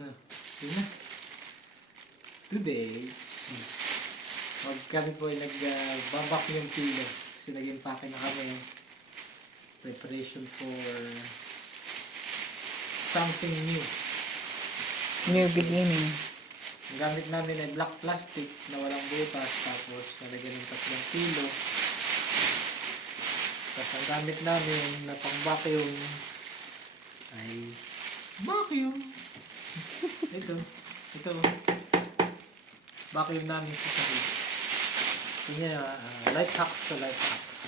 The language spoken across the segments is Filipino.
No. Yun na. Today, kami po ay nag-vacuum kilo. Kasi nag-impake na kami. Preparation for something new. New beginning. Ang gamit namin ay black plastic na walang butas. Tapos nalagyan ng 3 kilo. Tapos ang gamit namin na pang vacuum ay vacuum. Ito. Vacuum namin sa sarili. Ito niya, life hacks to life hacks.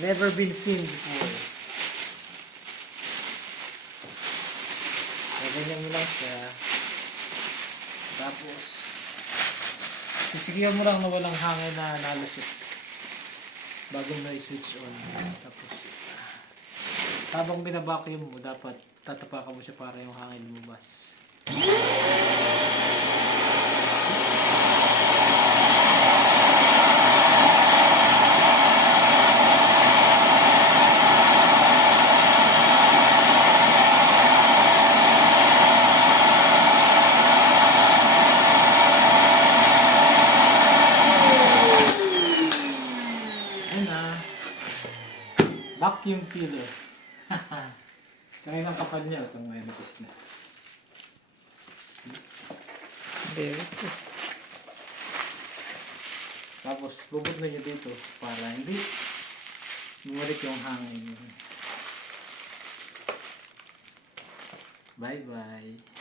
Never been seen before. Ganyan mo lang siya. Tapos, sisigihan mo lang na walang hangin na nalusot bago mo i-switch on. Tapos, habang binabacuum mo, dapat tatapakan mo siya para yung hangin lumabas. Vacuum killer. Kaya ng kapal niya, itong manipis na. Very good. Tapos, bubot na niya dito para hindi bumalik yung hangin. Bye-bye.